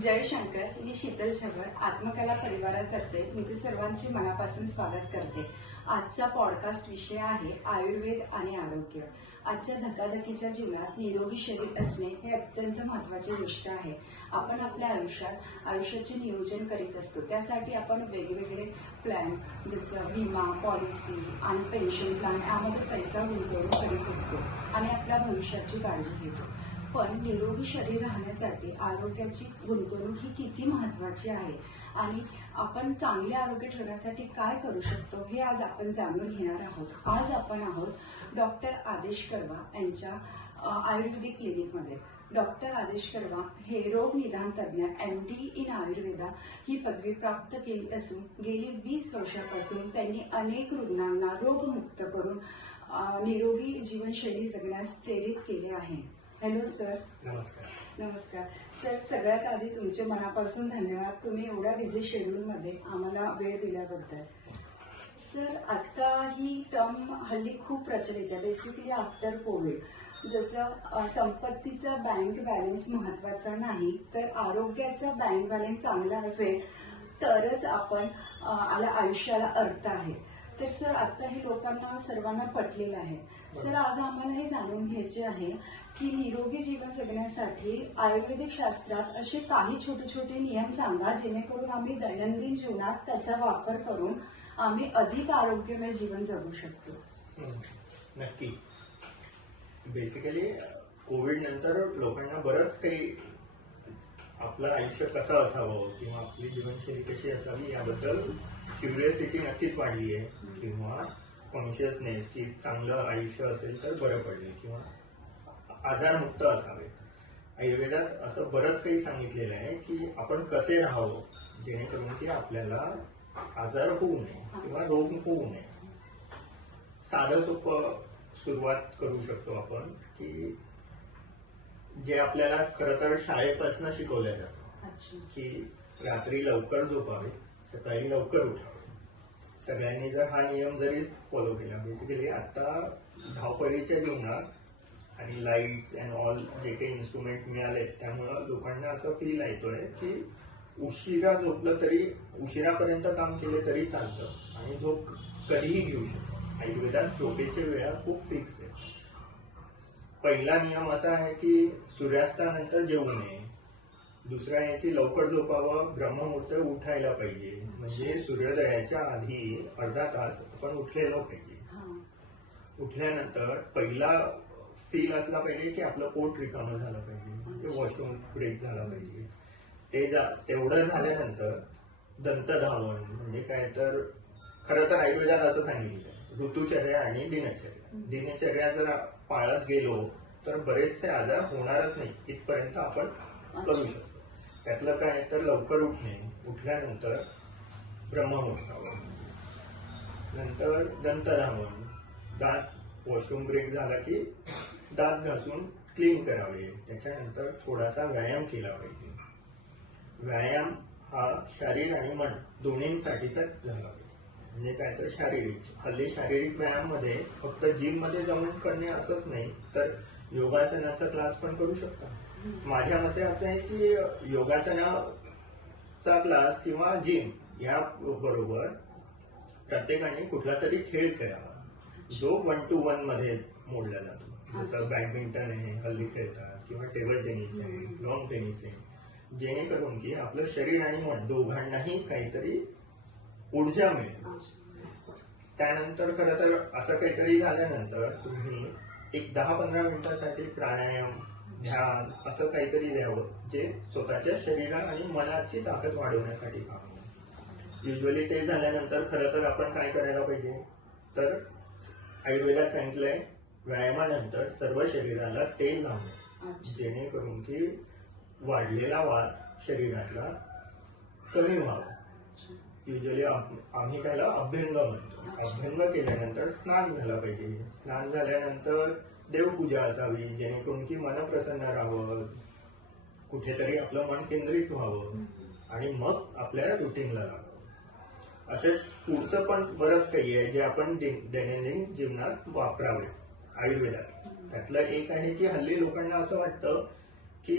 जय शंकर. मी शीतल झगर आत्मकला परिवारातर्फे तुमचे सर्वांचे मनापासून स्वागत करते. आजचा पॉडकास्ट विषय आहे आयुर्वेद आणि आरोग्य. आजच्या धकाधकीच्या जीवनात निरोगी शरीर असणे हे अत्यंत महत्त्वाची गोष्ट आहे. आपण आपल्या आयुष्याचे नियोजन करीत असतो. त्यासाठी आपण वेगवेगळे प्लॅन जसं विमा पॉलिसी आणि पेन्शन प्लॅन यामध्ये पैसा गुंतवणूक करीत असतो आणि आपल्या भविष्याची काळजी घेतो. पण निरोगी शरीर राहण्यासाठी आरोग्याची गुंतवणूक ही किती महत्त्वाची आहे आणि आपण चांगले आरोग्य ठेवण्यासाठी काय करू शकतो हे आज आपण जाणून घेणार आहोत. आज आपण आहोत डॉक्टर आदेश करवा यांच्या आयुर्वेदिक क्लिनिकमध्ये. डॉक्टर आदेश करवा हे रोग निदान तज्ज्ञ MD इन आयुर्वेदा ही पदवी प्राप्त केली असून गेली 20 वर्षापासून त्यांनी अनेक रुग्णांना रोगमुक्त करून निरोगी जीवनशैली जगण्यास प्रेरित केले आहे. Hello sir. नमस्कार. नमस्कार सर. सगळ्यात आधी तुमचे मनापासून धन्यवाद, तुम्ही एवढ्या बिझी शेड्यूलमध्ये आम्हाला वेळ दिल्याबद्दल. सर, आता ही टर्म हल्ली खूप प्रचलित आहे, बेसिकली आफ्टर कोविड. जसं संपत्तीचा बँक बॅलन्स महत्वाचा नाही, तर आरोग्याचा बँक बॅलन्स चांगला असेल तरच आपण आयुष्याला अर्थ आहे. तर सर, आता हे लोकांना सर्वांना पटलेलं आहे. सर, आज आम्हाला हे जाणून घ्यायचे आहे की निरोगी जीवन जगण्यासाठी आयुर्वेदिक शास्त्रात असे काही छोटे छोटे नियम सांगा जेणेकरून आम्ही दैनंदिन जीवनात त्याचा वापर करून आम्ही अधिक आरोग्यमय जीवन जगू शकतो. नक्की. बेसिकली कोविड नंतर लोकांना बरंच काही आपलं आयुष्य कसं असावं किंवा आपली जीवनशैली कशी असावी याबद्दल क्युरियोसिटी नक्कीच वाढली आहे, किंवा कॉन्शियसनेस की चांगलं आयुष्य असेल तर बरं पडेल किंवा आजारमुक्त असावे. आयुर्वेदात असं बरंच काही सांगितलेलं आहे की आपण कसे राहावं जेणेकरून की आपल्याला आजार होऊ नये किंवा रोग होऊ नये. साधं सोपं सुरुवात करू शकतो आपण की जे आपल्याला खरं तर शाळेपासून शिकवलं जातं की रात्री लवकर झोपावे, सकाळी लवकर उठावे. सगळ्यांनी जर हा नियम जरी फॉलो केला, बेसिकली आता धावपळीच्या जीवनात आणि लाईट्स अँड ऑल जे काही इन्स्ट्रुमेंट मिळाले त्यामुळं लोकांना असं फील येतोय की उशिरा झोपलं तरी, उशिरापर्यंत काम केले तरी चालतं आणि झोप कधीही घेऊ शकतो. आयुर्वेदात झोपेच्या वेळा खूप फिक्स आहे. पहिला नियम असा आहे की सूर्यास्तानंतर जेवू नये. दुसरा आहे की लवकर झोपावं, ब्रह्ममुहूर्त उठायला पाहिजे, म्हणजे सूर्योदयाच्या आधी अर्धा तास आपण उठलेलो पाहिजे. उठल्यानंतर पहिला फील असला पाहिजे की आपलं पोट रिकामं झालं पाहिजे, वॉशरूम ब्रेक झाला पाहिजे. तेवढं झाल्यानंतर दंतधावन म्हणजे काय तर खरं तर आयुर्वेदात असं सांगितलं ऋतुचर्या आणि दिनचर्या. दिनचर्या जर पाळत गेलो तर बरेचसे आजार होणारच नाही, इथपर्यंत आपण करू शकतो. त्यातलं काय तर लवकर उठणे, उठल्यानंतर ब्रह्ममुहूर्तावर, नंतर दंतधावन, दात वॉशरूम ब्रेक झाला की दात घासून क्लीन करावे. त्याच्यानंतर थोडासा व्यायाम केला पाहिजे. व्यायाम हा शरीर आणि मन दोन्हींसाठीचा झाला पाहिजे. म्हणजे काय तर शारीरिक, हल्ली शारीरिक व्यायाम मध्ये फक्त जिम मध्ये जाऊन करणे असंच नाही, तर योगासनाचा क्लास पण करू शकता. माझ्या मते असं आहे की योगासनाचा क्लास किंवा जिम या बरोबर प्रत्येकाने कुठला तरी खेळ खेळावा जो 1 to 1 मध्ये मोडला जातो. जसं बॅडमिंटन आहे हल्ली खेळतात, किंवा टेबल टेनिस आहे, लॉन टेनिस आहे, जेणेकरून की आपलं शरीर आणि मन दोघांनाही काहीतरी ऊर्जा मिळेल. त्यानंतर खरं तर असं काहीतरी झाल्यानंतर तुम्ही एक 10-15 मिनिटांसाठी प्राणायाम, ध्यान असं काहीतरी द्यावं जे स्वतःच्या शरीरा आणि मनाची ताकद वाढवण्यासाठी काम. युजली ते झाल्यानंतर खरं तर आपण काय करायला पाहिजे तर आयुर्वेदात सांगितलंय व्यायामानंतर सर्व शरीराला तेल लावणे, जेणेकरून की वाढलेला वात शरीरातला कमी व्हावा. युजली आम्ही त्याला अभ्यंग म्हणतो. अभ्यंग केल्यानंतर स्नान झालं पाहिजे. स्नान झाल्यानंतर देवपूजा असावी जेणेकरून की मन प्रसन्न राहावं, कुठेतरी आपलं मन केंद्रित व्हावं आणि मग आपल्या रुटीनला लागावं. असेच पुढचं पण बरंच काही आहे जे आपण दैनंदिन जीवनात वापरावे आयुर्वेदात. त्यातलं एक आहे की हल्ली लोकांना असं वाटतं की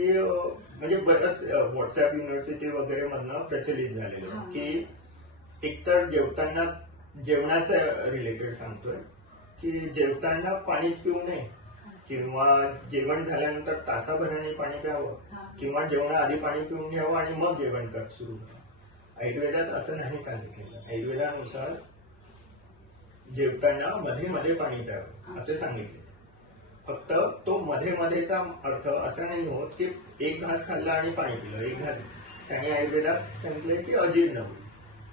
म्हणजे बरंच व्हॉट्सअप युनिव्हर्सिटी वगैरे मधनं प्रचलित झालेलं हा. आहे की एकतर जेवताना जेवणाचं रिलेटेड सांगतोय की जेवताना पाणीच पिऊ नये किंवा जेवण झाल्यानंतर तासाभराने पाणी प्यावं हा. किंवा जेवणाआधी पाणी पिऊन घ्यावं आणि मग जेवण सुरू करावं. आयुर्वेदात असं नाही सांगितलेलं. आयुर्वेदानुसार जेवताना मध्ये मध्ये पाणी प्यावं असे सांगितले. फक्त तो मध्ये मध्येचा अर्थ असा नाही होत की एक घास खाल्ला आणि पाणी पिलं, एक घास. त्याने आयुर्वेदात सांगितलंय की अजीर्ण होईल.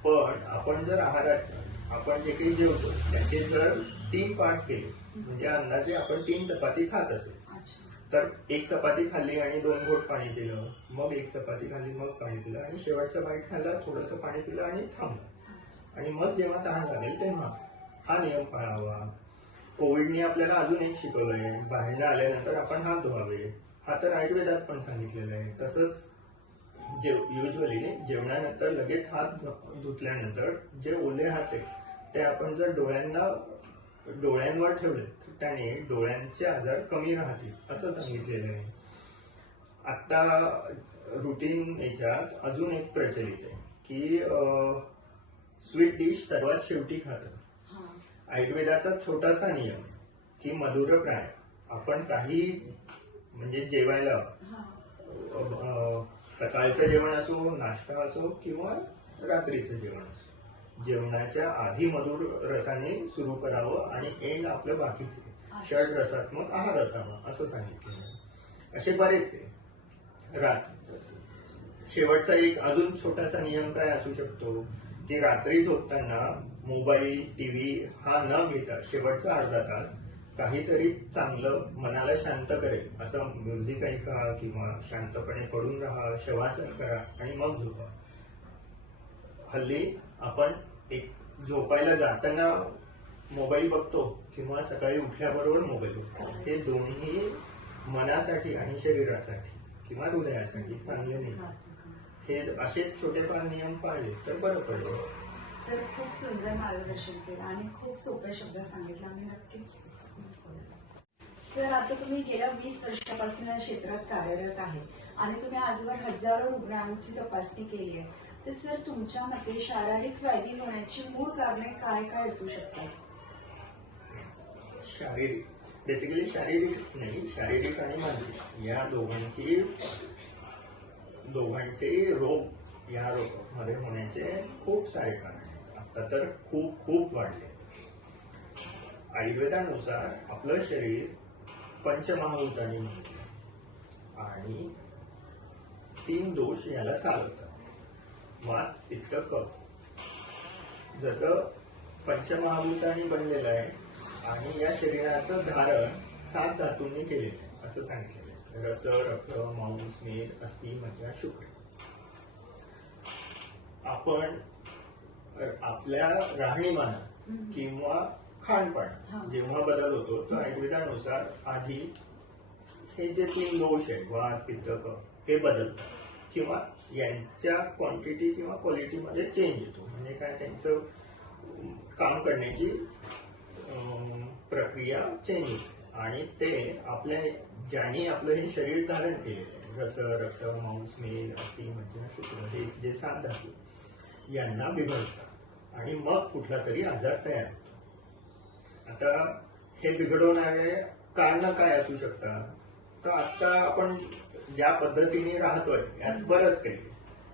पण आपण जर आहारात आपण जे काही जेवतो त्याचे जर 3 पार्ट केले म्हणजे अंदाजे आपण 3 चपाती खात असेल अच्छा. तर एक चपाती खाल्ली आणि 2 घोट पाणी पिलं, मग एक चपाती खाल्ली मग पाणी पिलं आणि शेवटचा बाईट खाल्ला थोडंसं पाणी पिलं आणि थांबलं आणि मग जेव्हा तहान लागेल तेव्हा. हा नियम पाळावा. कोविडने आपल्याला अजून एक शिकवलंय, बाहेर आल्यानंतर आपण हात धुवावे. हा तर आयुर्वेदात पण सांगितलेलं आहे. तसंच युजली जेवणानंतर लगेच हात धुतल्यानंतर जे ओले हात आहेत ते आपण जर डोळ्यांवर ठेवले तर त्याने डोळ्यांचे आजार कमी राहतील असं सांगितलेलं आहे. आता रुटीन याच्यात अजून एक प्रचलित आहे की स्वीट डिश सर्वात शेवटी खातं. आयुर्वेदाचा छोटासा नियम की मधुरप्राय. आपण काही म्हणजे जेवायला सकाळचं जेवण असो, नाश्ता असो किंवा रात्रीचं जेवण असो, जेवणाच्या आधी मधुर रसाने सुरू करावं आणि एंड आपलं बाकीचे षड रसात्मक आहार असावा असं सांगितलेलं. असे बरेच आहे. शेवटचा एक अजून छोटासा नियम काय असू शकतो की रात्री झोपताना मोबाईल टीव्ही हा न घेता शेवटचा अर्धा तास काहीतरी चांगलं मनाला शांत करेल असं म्युझिक ऐका किंवा शांतपणे पडून राहा, शवासन करा आणि मग झोपा. हल्ली आपण एक झोपायला जाताना मोबाईल बघतो किंवा सकाळी उठल्याबरोबर मोबाईल बघतो. हे दोन्ही मनासाठी आणि शरीरासाठी किंवा हृदयासाठी चांगले नाही. हे असे छोटेफार नियम पाळले तर बरं पडेल. सर खूप सुंदर मार्गदर्शन केलं आणि खूप सोप्या शब्दात सांगितलं. आम्ही नक्कीच. सर आता तुम्ही गेल्या 20 वर्षापासून या क्षेत्रात कार्यरत आहे आणि तुम्ही आजवर हजारो रुग्णांची तपासणी केली आहे. तर सर तुमच्या मते शारीरिक व्याधी होण्याची मूळ कारणे काय काय असू शकतात? बेसिकली शारीरिक नाही, शारीरिक आणि मानसिक या दोघांचे रोग या रोगामध्ये होण्याचे खूप सारे कारण आहेत. आता तर खूप खूप वाढले. आयुर्वेदानुसार आपलं शरीर पंचमहाभूतांनी आणि 3 दोष याला चालवतात. वात, पित्त, कफ. जसं पंचमहाभूतांनी बनलेलं आहे आणि या शरीराचं धारण 7 धातूंनी केले असं सांगितलेलं आहे. रस, रक्त, मांस, मेद, अस्थि, मज्जा, शुक्र. आपण आपल्या राहणीमानात किंवा खानपान जेव्हा बदल होतो तर आयुर्वेदानुसार आधी हे जे 3 दोष आहेत वात, पित्त, कफ हे बदलतात किंवा यांच्या क्वांटिटी किंवा क्वालिटीमध्ये चेंज येतो. म्हणजे काय, त्यांचं काम करण्याची प्रक्रिया चेंज होते आणि ते ज्यांनी आपलं हे शरीर धारण केलेलं आहे, रस, रक्त, मांस, मेद, अस्थि, मज्जा, शुक्र हे जे 7 धातू यांना बिघडतात आणि मग कुठला तरी आजार तयार होतो. आता हे बिघडवणारे कारण काय असू शकतात? तर आता आपण ज्या पद्धतीने राहतोय यात बरंच काही,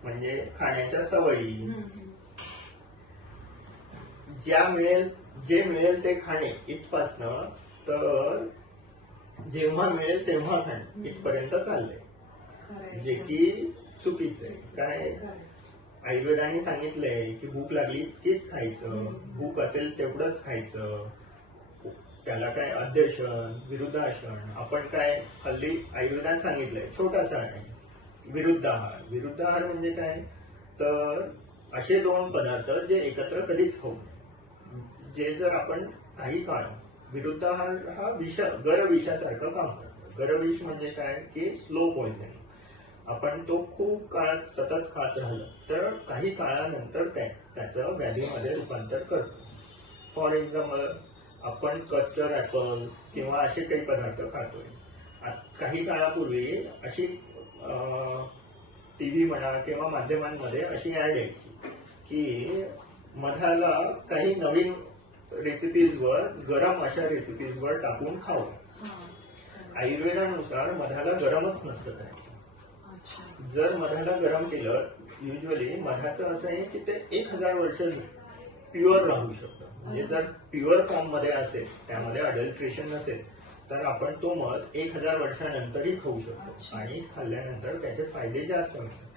म्हणजे खाण्याच्या सवयी, जे मिळेल ते खाणे इथपासनं तर जेव्हा मिळेल तेव्हा खाणे इथपर्यंत चाललंय, जे की चुकीचं आहे. काय आयुर्वेदाने सांगितलंय की भूक लागली कीच खायचं, भूक असेल तेवढंच खायचं. त्याला काय अध्यशन, विरुद्धासन. आपण काय हल्ली आयुर्वेदाने सांगितलंय छोटासा आहे विरुद्धाहार. विरुद्धाहार म्हणजे काय, तर असे 2 पदार्थ जे एकत्र कधीच खाऊ, जे जर आपण काही काळ. विरुद्धाहार हा गरविषासारखं काम करतो. गरविष म्हणजे काय की स्लो पॉइझन. आपण तो खूप काळ सतत खात राहिलं तर काही काळानंतर त्याचं व्याधीमध्ये रूपांतर करतो. फॉर एक्झाम्पल आपण कस्टर्ड ऍपल किंवा असे काही पदार्थ खातोय. काही काळापूर्वी अशी टीव्ही म्हणा किंवा माध्यमांमध्ये अशी ऍड यायची की मधाला काही नवीन रेसिपीजवर, गरम अशा रेसिपीजवर टाकून खाऊ. आयुर्वेदानुसार मधाला गरमच नसतं करायचं. जर मधाला गरम केलं, युजली मधाचं असं आहे की ते 1000 वर्ष प्युअर राहू शकतं. म्हणजे जर प्युअर फॉर्म मध्ये असेल, त्यामध्ये अडल्ट्रेशन नसेल, तर आपण तो मध 1000 वर्षानंतरही खाऊ शकतो आणि खाल्ल्यानंतर त्याचे फायदे जास्त मिळतात.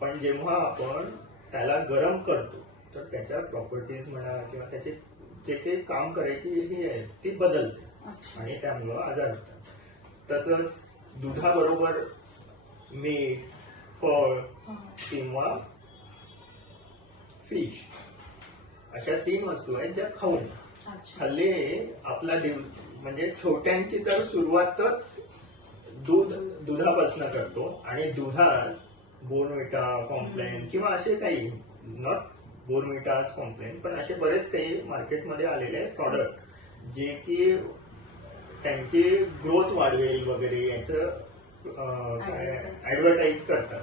पण जेव्हा आपण त्याला गरम करतो तर त्याच्या प्रॉपर्टीज म्हणा किंवा त्याचे जे काही काम करायची ही आहे ती बदलते आणि त्यामुळं आजार होतात. तसंच दुधाबरोबर मीठ, फळ किंवा फिश अशा 3 वस्तू आहेत ज्या खाऊन खाल्ले आपला म्हणजे छोट्यांची तर सुरुवातच दुधापासून करतो आणि दुधात बोर्नविटा, कॉम्प्लेन किंवा असे काही, नॉट बोर्नविटाच कॉम्प्लेन, पण असे बरेच काही मार्केटमध्ये आलेले प्रॉडक्ट जे की त्यांची ग्रोथ वाढवेल वगैरे याचं ऍडव्हर्टाईज करतात.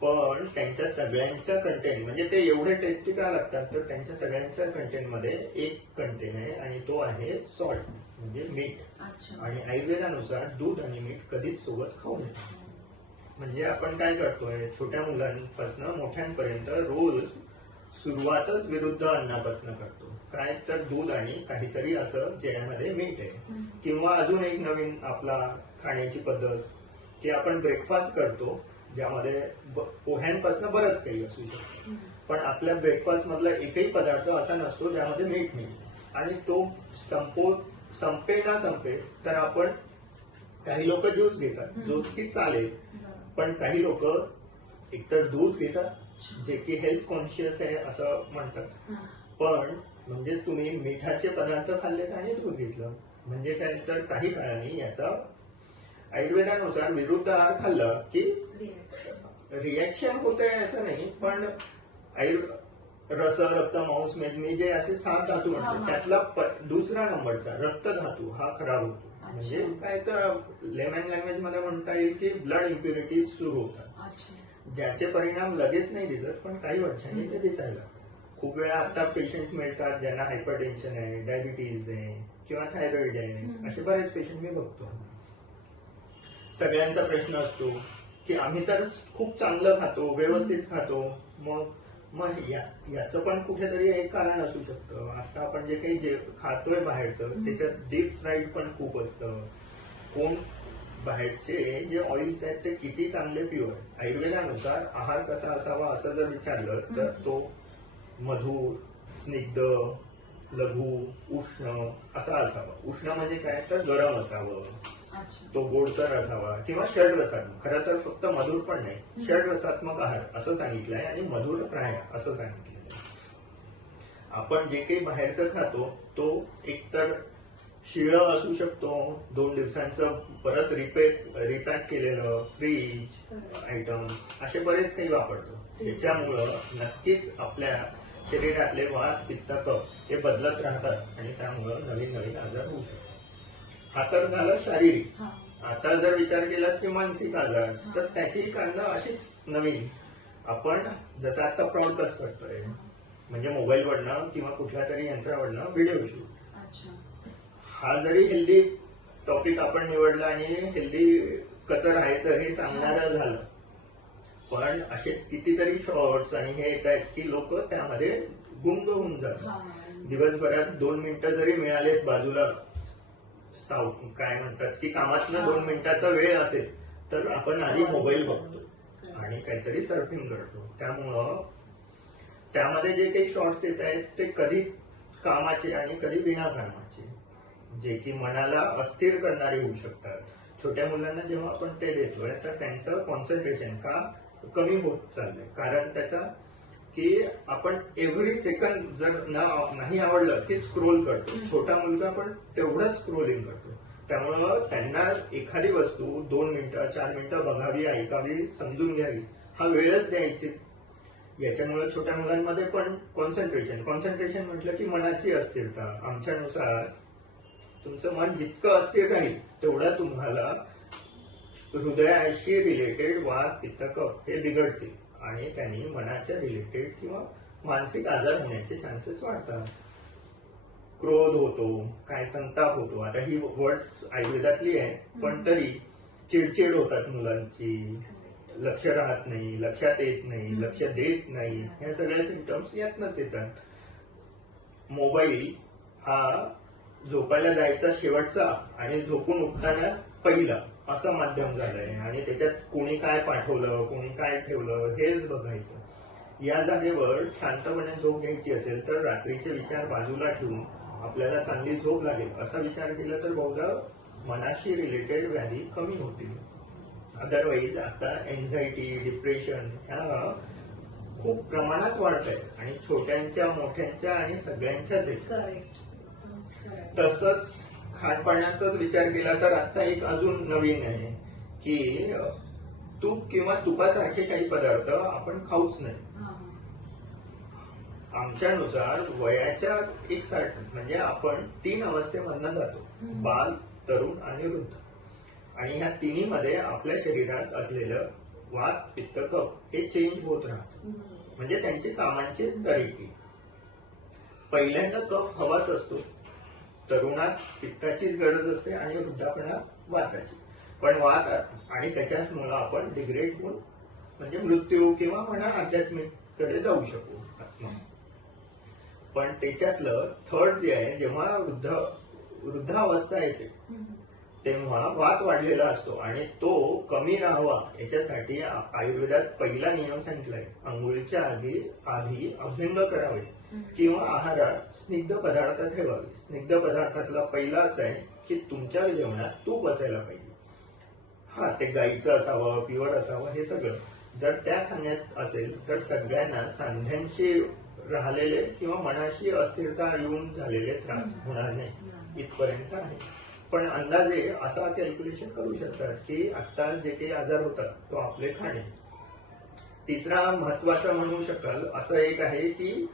पण त्यांच्या सगळ्यांच्या कंटेंट म्हणजे ते एवढे टेस्टी का लागतात तर त्यांच्या सगळ्यांच्या कंटेंटमध्ये एक कंटेंट आहे आणि तो आहे सॉल्ट म्हणजे मीठ. आणि आयुर्वेदानुसार दूध आणि मीठ कधीच सोबत खाऊ नये. म्हणजे आपण काय करतोय, छोट्या मुलांपासून मोठ्यांपर्यंत रोज सुरुवातच विरुद्ध अन्नापासून करतो. काय तर दूध आणि काहीतरी असं ज्यामध्ये मीठ आहे. किंवा अजून एक नवीन आपला खाण्याची पद्धत की आपण ब्रेकफास्ट करतो ज्यामध्ये पोह्यांपासून बरंच काही असू शकतं, पण आपल्या ब्रेकफास्ट मधला एकही पदार्थ असा नसतो ज्यामध्ये मीठ नाही. आणि तो संपे ना संपे तर आपण काही लोक ज्यूस घेतात, ज्यूस की चालेल, पण काही लोक एकतर दूध घेतात जे की हेल्थ कॉन्शियस आहे असं म्हणतात. पण म्हणजेच तुम्ही मिठाचे पदार्थ खाल्लेत आणि दूध घेतलं म्हणजे काय, तर काही काळाने याचा आयुर्वेदानुसार विरुद्ध आहार खाल्ला की रिॲक्शन होते असं नाही, पण रस, रक्त, मांस, मेदनी जे असे 7 धातू म्हणतात त्यातला दुसरा नंबरचा रक्त धातू हा खराब होतो. म्हणजे काय तर लेमन लँग्वेज मध्ये म्हणता येईल की ब्लड इम्प्युरिटीज सुरू होतात, ज्याचे परिणाम लगेच नाही दिसत पण काही वर्षांनी ते दिसायला. खूप वेळा आता पेशंट मिळतात ज्यांना हायपरटेन्शन आहे, डायबिटीज आहे किंवा थायरॉइड आहे, असे बरेच पेशंट मी बघतो. सगळ्यांचा प्रश्न असतो की आम्ही तर खूप चांगलं खातो, व्यवस्थित खातो, मग याचं पण कुठेतरी एक कारण असू शकतं. आता आपण जे काही खातोय बाहेरचं त्याच्यात डीप फ्राईड पण खूप असतं. कोण बाहेरचे जे ऑइल्स आहेत ते किती चांगले प्युअर. आयुर्वेदानुसार आहार कसा असावा असं जर विचारलं तर तो मधुर, स्निग्ध, लघु, उष्ण असा असावा. उष्ण म्हणजे काय तर गरम असावं, तो गोडसर असावा किंवा षडरसात्मक. खरं तर फक्त मधुर पण नाही, षडरसात्मक आहार असं सांगितलंय आणि मधुर प्राय असं सांगितलेलं आहे. आपण जे काही बाहेरचं खातो तो एकतर शिळं असू शकतो, 2 दिवसांचं परत रिपॅक केलेलं, फ्रीज आयटम असे बरेच काही वापरतो. त्याच्यामुळं नक्कीच आपल्या शरीरातले वात, पित्त, कफ हे बदलत राहतात आणि त्यामुळं नवीन नवीन आजार होऊ शकतात. हा तर झालं शारीरिक. आता जर विचार केला की मानसिक आजार, तर त्याची कारणं अशीच नवीन. आपण जसं आता ब्रॉडकास्ट करतोय म्हणजे मोबाईलवरनं किंवा कुठल्या तरी यंत्रावरनं व्हिडिओ शूट, हा जरी हेल्दी टॉपिक आपण निवडला आणि हेल्दी कसं राहायचं हे सांगणारं झालं, पण असेच कितीतरी शॉर्ट्स आणि हे येत आहेत की लोक त्यामध्ये गुंग होऊन जातात. दिवसभरात 2 मिनिटं जरी मिळालेत बाजूला, काय म्हणतात की कामातनं 2 मिनिटाचा वेळ असेल तर आपण आधी मोबाईल बघतो आणि काहीतरी सर्फिंग करतो. त्यामुळं त्यामध्ये जे काही शॉर्ट्स येत आहेत ते कधी कामाचे आणि कधी विनाकामाचे, जे की मनाला अस्थिर करणारे होऊ शकतात. छोट्या मुलांना जेव्हा आपण ते देतोय तर त्यांचं कॉन्सन्ट्रेशन का कमी होत चाललंय, कारण त्याचा की आपण एव्हरी सेकंड जर नाही आवडलं की स्क्रोल करतो. छोटा मुलगा पण तेवढंच स्क्रोलिंग करतो. त्यामुळं त्यांना एखादी वस्तू 2 मिनिटं 4 मिनिटं बघावी, ऐकावी, समजून घ्यावी हा वेळच द्यायची. याच्यामुळे छोट्या मुलांमध्ये पण कॉन्सन्ट्रेशन म्हटलं की मनाची अस्थिरता. आमच्यानुसार तुमचं मन जितकं अस्थिर राहील तेवढा तुम्हाला हृदयाशी रिलेटेड वात पित्त कफ हे बिघडते आणि त्यांनी मनाच्या रिलेटेड किंवा मानसिक आजार होण्याचे चान्सेस वाढतात. क्रोध होतो, काय संताप होतो. आता ही वर्ड्स आयुर्वेदातली आहे, पण तरी चिडचिड होतात मुलांची, लक्ष राहत नाही, लक्षात येत नाही, लक्ष देत नाही, ह्या सगळ्या सिम्पटम्स यातनच येतात. मोबाईल हा झोपायला जायचा शेवटचा आणि झोपून उठताना पहिला असं माध्यम झालंय आणि त्याच्यात कोणी काय पाठवलं, कोणी काय ठेवलं हेच बघायचं. या जागेवर शांतपणे झोप घ्यायची असेल तर रात्रीचे विचार बाजूला ठेवून आपल्याला चांगली झोप लागेल असा विचार केला तर बहुधा मनाशी रिलेटेड व्याधी कमी होतील. अदरवाईज आता एन्झायटी, डिप्रेशन ह्या खूप प्रमाणात वाढत आहेत आणि छोट्यांच्या, मोठ्यांच्या आणि सगळ्यांच्याच आहेत. तसंच खाणपाण्याचाच विचार केला तर आता एक अजून नवीन आहे की तूप किंवा तुपासारखे काही पदार्थ आपण खाऊच नाही. आमच्यानुसार वयाच्या एक म्हणजे आपण 3 अवस्थेमधनं जातो, बाल, तरुण आणि वृद्ध. आणि ह्या तिन्हीमध्ये आपल्या शरीरात असलेलं वात पित्त कफ हे चेंज होत राहतं, म्हणजे त्यांचे कामांचे तरीके. पहिल्यांदा कफ हवाच असतो, तरुणात पित्ताचीच गरज असते आणि वृद्धापणात वाताची. पण वात आणि त्याच्यामुळे आपण डिग्रेड होऊन म्हणजे मृत्यू किंवा म्हणा आध्यात्मिककडे जाऊ शकू. पण त्याच्यातलं थर्ड जे आहे, जेव्हा वृद्धावस्था येते तेव्हा वात वाढलेला असतो आणि तो कमी राहावा याच्यासाठी आयुर्वेदात पहिला नियम सांगितलाय, अंघोळीच्या आधी अभ्यंग करावे किंवा आहारात स्निग्ध पदार्थ ठेवावे. स्निग्ध पदार्थातला पहिलाच आहे की तुमच्या जेवणात तूप असायला पाहिजे. हा, ते गाईचं असावं, प्युअर असावं, हे सगळं जर त्या खाण्यात असेल तर सगळ्यांना सांध्यांशी राहिलेले किंवा मनाशी अस्थिरता येऊन झालेले त्रास होणार नाही इथपर्यंत आहे. पण अंदाजे असा कॅल्क्युलेशन करू शकतात की आता जे काही आजार होतात तो आपले खाणे. तिसरा महत्वाचा म्हणू शकाल असं एक आहे की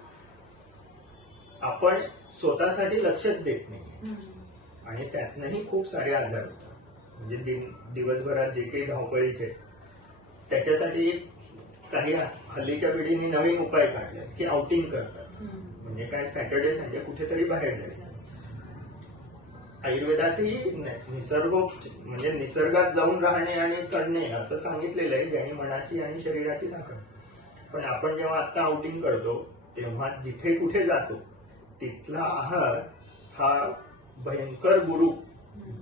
आपण स्वतःसाठी लक्षच देत नाही आणि त्यातनंही खूप सारे आजार होतात. म्हणजे दिवसभरात जे काही धावपळीचे त्याच्यासाठी काही हल्लीच्या पिढीने नवीन उपाय काढले की आउटिंग करतात. म्हणजे काय, सॅटर्डे संडे कुठेतरी बाहेर जायचं. आयुर्वेदातही म्हणजे निसर्गात जाऊन राहणे आणि करणे असं सांगितलेलं आहे, ज्याने मनाची आणि शरीराची ताकद. पण आपण जेव्हा आता आउटिंग करतो तेव्हा जिथे कुठे जातो तिथला आहार हा भयंकर गुरु,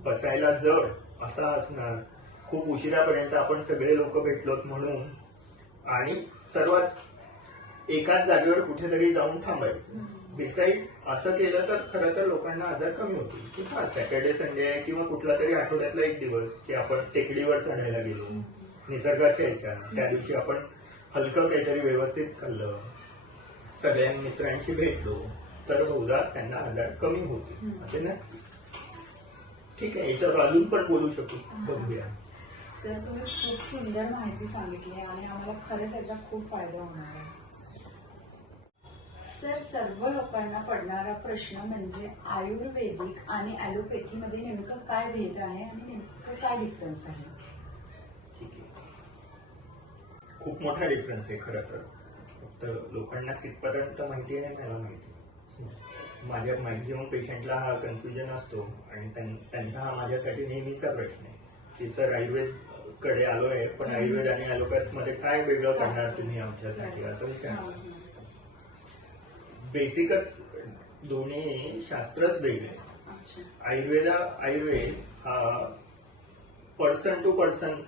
पचायला जड असा असणार. खूप उशिरापर्यंत आपण सगळे लोक भेटलोत म्हणून आणि सर्वात एकाच जागेवर कुठेतरी जाऊन थांबायचं. डिसाईड असं केलं तर खरं तर लोकांना आजार कमी होतील की हा सॅटर्डे संडे आहे किंवा कुठला तरी आठवड्यातला एक दिवस की आपण टेकडीवर चढायला गेलो निसर्गाच्या ह्याच्यात, त्या दिवशी आपण हलकं काहीतरी व्यवस्थित खाल्लं, सगळ्या मित्रांशी भेटलो तर बहुधा त्यांना आजार कमी होतील असे नाही. ठीक आहे, याच्यावर अजून पण बोलू शकू, बघूया. सर, तुम्ही खूप सुंदर माहिती सांगितली आणि आम्हाला खरंच याचा खूप फायदा होणार आहे. सर, सर्व लोकांना पडणारा प्रश्न म्हणजे आयुर्वेदिक आणि ॲलोपॅथीमध्ये नेमकं काय भेद आहे आणि नेमकं काय डिफरन्स आहे? ठीक आहे, खूप मोठा डिफरन्स आहे खरं तर. फक्त लोकांना कितपर्यंत माहिती आहे मला माहिती. माझ्या मॅक्झिमम पेशंटला हा कन्फ्युजन असतो आणि त्यांचा हा माझ्यासाठी नेहमीचा प्रश्न आहे की सर, आयुर्वेद कडे आलोय पण आयुर्वेद आणि ॲलोपॅथ मध्ये काय वेगळं करणार तुम्ही आमच्यासाठी, असं विचार. बेसिकच दोन्ही शास्त्रच वेगळे. आयुर्वेद हा पर्सन टू पर्सन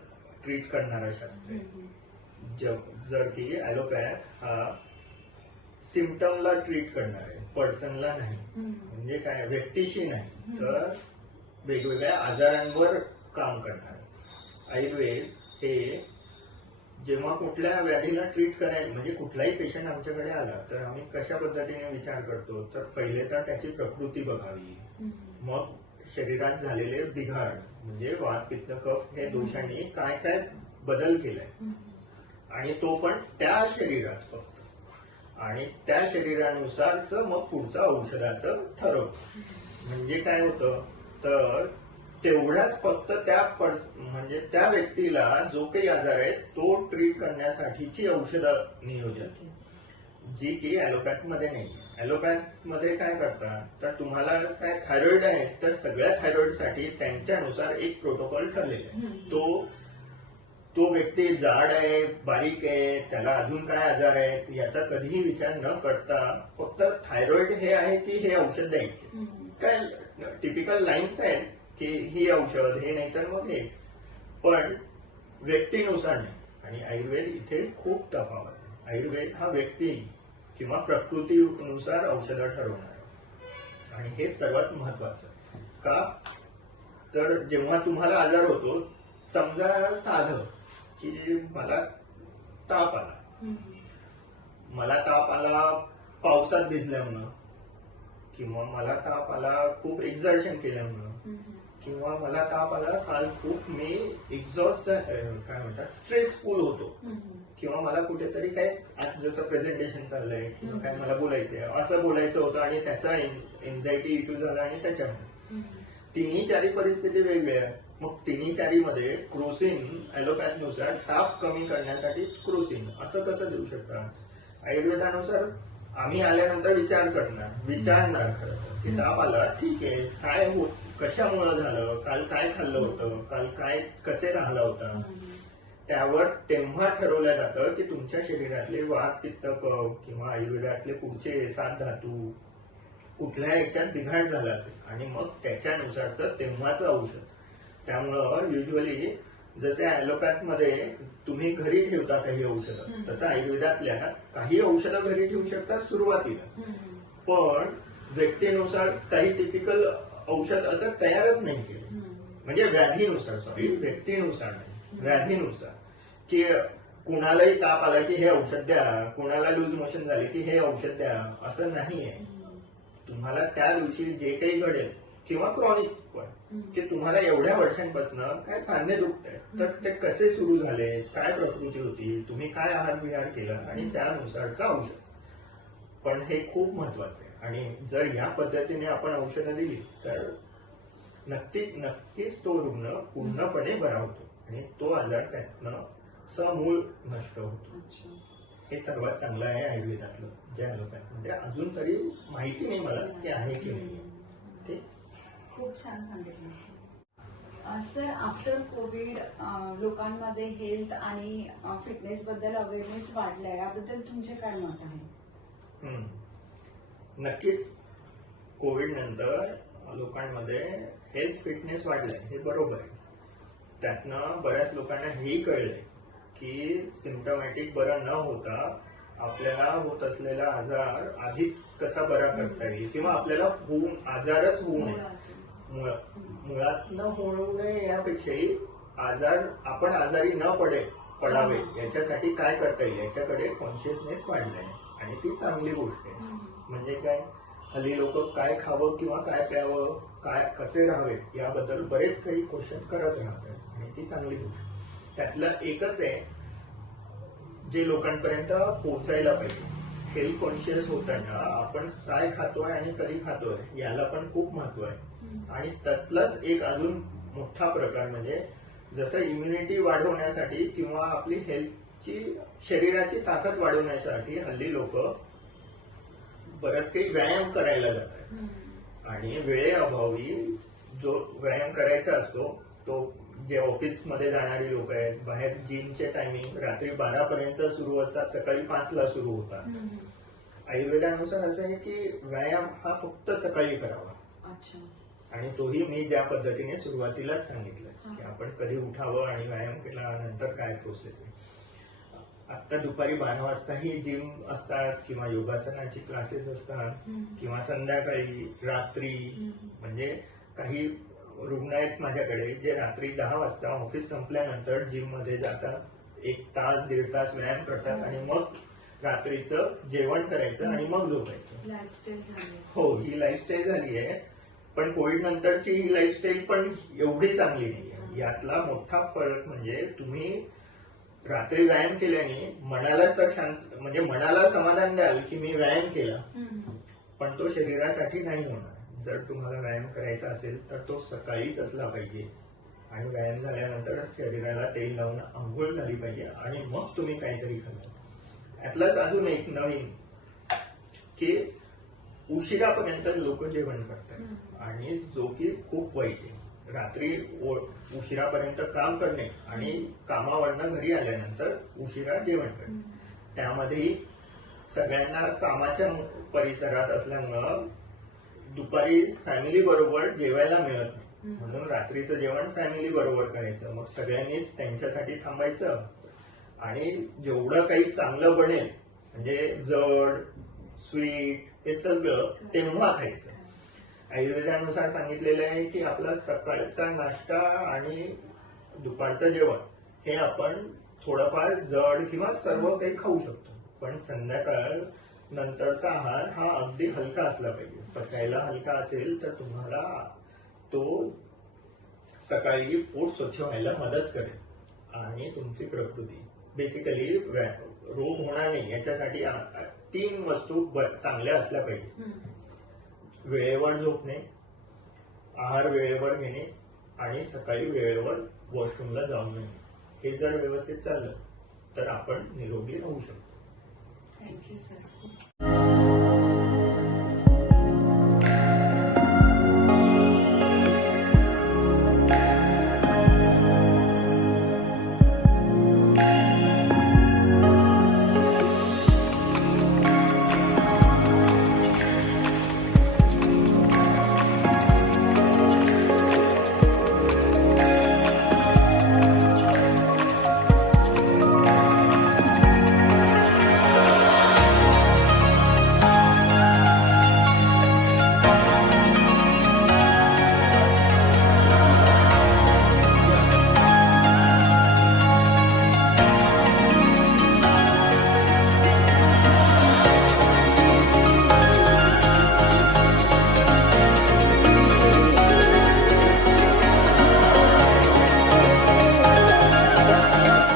ट्रीट करणारा शास्त्र आहे, जर की ॲलोपॅथ हा सिम्पटमला ट्रीट करणार आहे, पर्सनला नाही. म्हणजे काय, व्यक्तीशी नाही तर वेगवेगळ्या आजारांवर काम करणार. आयुर्वेद हे जेव्हा कुठल्या व्याधीला ट्रीट करायला, म्हणजे कुठलाही पेशंट आमच्याकडे आला तर आम्ही कशा पद्धतीने विचार करतो तर पहिले तर त्याची प्रकृती बघावी, मग शरीरात झालेले बिघाड म्हणजे वात पित्त कफ हे दोषांनी काय काय बदल केलाय आणि तो पण त्या शरीरात फक्त, आणि त्या शरीरानुसारच मग पुढचं औषधाचं ठरवतं. म्हणजे काय होतं तर तेवढ्याच फक्त त्या म्हणजे म्हणजे त्या व्यक्तीला जो काही आजार आहे तो ट्रीट करण्यासाठीची औषधं नियोजन, जी की ऍलोपॅथ मध्ये नाही. ऍलोपॅथ मध्ये काय करतात, तर तुम्हाला काय थायरॉइड आहे तर सगळ्या थायरॉइड साठी त्यांच्यानुसार एक प्रोटोकॉल ठरलेला आहे. तो व्यक्ती जाड आहे, बारीक आहे, त्याला अजून काय आजार आहे याचा कधीही विचार न करता फक्त थायरॉइड हे आहे की हे औषध द्यायचे. काय टिपिकल लाईन्स आहेत की ही औषध, हे नाही तर मग हे, पण व्यक्तीनुसार नाही. आणि आयुर्वेद इथे खूप तफावत आहे. आयुर्वेद हा व्यक्ती किंवा प्रकृतीनुसार औषधं ठरवणार आहे. आणि हे सर्वात महत्वाचं का, तर जेव्हा तुम्हाला आजार होतो, समजा साधं की मला ताप आला पावसात भिजल्यामुळं, किंवा मला ताप आला खूप एक्झर्शन केल्यामुळं, किंवा मला ताप आला काल खूप मी एक्झॉस्ट काय म्हणतात स्ट्रेसफुल होतो, किंवा मला कुठेतरी काय आज जसं प्रेझेंटेशन चाललंय किंवा काय मला बोलायचंय असं बोलायचं होतं आणि त्याचा एन्झायटी इश्यू झाला आणि त्याच्यामुळे तिन्ही चारी परिस्थिती वेगवेगळ्या. मग तिन्ही चारी मध्ये क्रोसिन ऍलोपॅथनुसार ताप कमी करण्यासाठी क्रोसिन असं कसं देऊ शकतात. आयुर्वेदानुसार आम्ही आल्यानंतर विचारणार खरं तर की ताप आला, ठीक आहे, काय होत, कशामुळे झालं, काल काय खाल्लं होतं, काल काय कसे राहिला होता, त्यावर तेव्हा ठरवलं जातं की तुमच्या शरीरातले वात पित्त कफ किंवा आयुर्वेदातले पुढचे 7 धातू कुठल्या याच्यात बिघाड झाला असेल आणि मग त्याच्यानुसारचं तेव्हाचं औषध. त्यामुळं युजली जसे ऍलोपॅथ मध्ये तुम्ही घरी ठेवता काही औषधं, तसं आयुर्वेदातल्या काही औषधं घरी ठेवू शकता सुरुवातीला, पण व्यक्तीनुसार काही टिपिकल औषध असं तयारच नाही केलं. म्हणजे व्यक्तीनुसार नाही, व्याधीनुसार, की कुणालाही ताप आला की हे औषध द्या, कुणाला लूज मोशन झाले की हे औषध द्या, असं नाहीये. तुम्हाला त्या दिवशी जे काही घडेल किंवा क्रॉनिक पण की तुम्हाला एवढ्या वर्षांपासून काय सांधे दुखत आहे, तर ते कसे सुरू झाले, काय प्रकृती होती, तुम्ही काय आहार विहार केला आणि त्यानुसारचं औषध. पण हे खूप महत्वाचं आहे. आणि जर या पद्धतीने आपण औषधं दिली तर नक्कीच तो रुग्ण पूर्णपणे बरा होतो आणि तो आजार त्यातनं समूळ नष्ट होतो. हे सर्वात चांगलं आहे आयुर्वेदातलं, जे ऍलोपॅथमध्ये अजून तरी माहिती नाही मला की आहे की नाही. ते खूप छान सांगितलं सर. आफ्टर कोविड लोकांमध्ये हेल्थ आणि फिटनेस बद्दल अवेअरनेस वाढलाय, याबद्दल तुमचे काय मत आहे? नक्कीच कोविड नंतर लोकांमध्ये हेल्थ फिटनेस वाढलाय, हे बरोबर आहे. त्यातनं बऱ्याच लोकांना हेही कळलंय की सिम्पटमॅटिक बरं न होता आपल्याला होत असलेला आजार आधीच कसा बरा करता येईल, किंवा आपल्याला आजारच होऊ नये, मुळात न होऊ नये यापेक्षाही आपण आजारी न पडावे याच्यासाठी काय करता येईल याच्याकडे कॉन्शियसनेस वाढलाय आणि ती चांगली गोष्ट आहे. म्हणजे काय, हल्ली लोक काय खावं किंवा काय प्यावं, काय कसे राहावे याबद्दल बरेच काही क्वेश्चन करत राहतात आणि ती चांगली गोष्ट. त्यातलं एकच आहे जे लोकांपर्यंत पोहोचायला पाहिजे. हेल्थ कॉन्शियस होताना आपण काय खातोय आणि कधी खातोय याला पण खूप महत्व आहे. आणि त्यातलाच एक अजून मोठा प्रकार म्हणजे जसं इम्युनिटी वाढवण्यासाठी किंवा आपली हेल्थची शरीराची ताकद वाढवण्यासाठी हल्ली लोक बराच काही व्यायाम करायला जातात आणि वेळेअभावी जो व्यायाम करायचा असतो तो जे ऑफिसमध्ये जाणारी लोक आहेत, बाहेर जिमचे टायमिंग रात्री 12 पर्यंत सुरू असतात, सकाळी 5 ला सुरू होतात. आयुर्वेदानुसार असं आहे की व्यायाम हा फक्त सकाळी करावा. आणि तोही मी ज्या पद्धतीने सुरुवातीलाच सांगितलं की आपण कधी उठावं आणि व्यायाम केला नंतर काय प्रोसेस आहे. आता दुपारी 12 वाजताही जिम असतात किंवा योगासनाची क्लासेस असतात, किंवा संध्याकाळी रात्री. म्हणजे काही रुग्ण आहेत माझ्याकडे जे रात्री 10 वाजता ऑफिस संपल्यानंतर जिम मध्ये जातात, 1 तास 1.5 तास व्यायाम करतात आणि मग रात्रीचं जेवण करायचं आणि मग झोपायचं. लाईफस्टाईल झाली. हो, ही लाईफस्टाईल झाली आहे. पण कोविड नंतरची ही लाईफस्टाईल पण एवढी चांगली नाही. यातला मोठा फरक म्हणजे तुम्ही रात्री व्यायाम केल्याने मनाला तर शांत, म्हणजे मनाला समाधान द्याल की मी व्यायाम केला, पण तो शरीरासाठी नाही होणार. जर तुम्हाला व्यायाम करायचा असेल तर तो सकाळीच असला पाहिजे. आणि व्यायाम झाल्यानंतर शरीराला तेल लावून आंघोळ झाली पाहिजे आणि मग तुम्ही काहीतरी खाल्लं. यातलाच अजून एक नवीन की उशिरापर्यंत लोक जेवण करतात आणि जो की खूप वाईट आहे. रात्री उशिरापर्यंत काम करणे आणि कामावरनं घरी आल्यानंतर उशिरा जेवण करणे, त्यामध्येही सगळ्यांना कामाच्या परिसरात असल्यामुळं दुपारी फॅमिली बरोबर जेवायला मिळत नाही. म्हणून रात्रीचं जेवण फॅमिली बरोबर करायचं. मग सगळ्यांनीच त्यांच्यासाठी थांबायचं आणि जेवढं काही चांगलं बनेल म्हणजे जड स्वीट हे सगळं तेव्हा खायचं. आयुर्वेदानुसार सांगितलेलं आहे की आपला सकाळचा नाश्ता आणि दुपारचं जेवण हे आपण थोडंफार जड किंवा सर्व काही खाऊ शकतो, पण संध्याकाळ नंतरचा आहार हा अगदी हलका असला पाहिजे. पचायला हलका असेल तर तुम्हाला तो सकाळी पोट स्वच्छ व्हायला मदत करेल आणि तुमची प्रकृती बेसिकली रोग होणार नाही याच्यासाठी 3 वस्तू चांगल्या असल्या पाहिजे. वेळेवर झोपणे, आहार वेळेवर घेणे आणि सकाळी वेळेवर वॉशरूमला जाऊ नये. हे जर व्यवस्थित चाललं तर आपण निरोगी राहू शकतो. Thank you sir.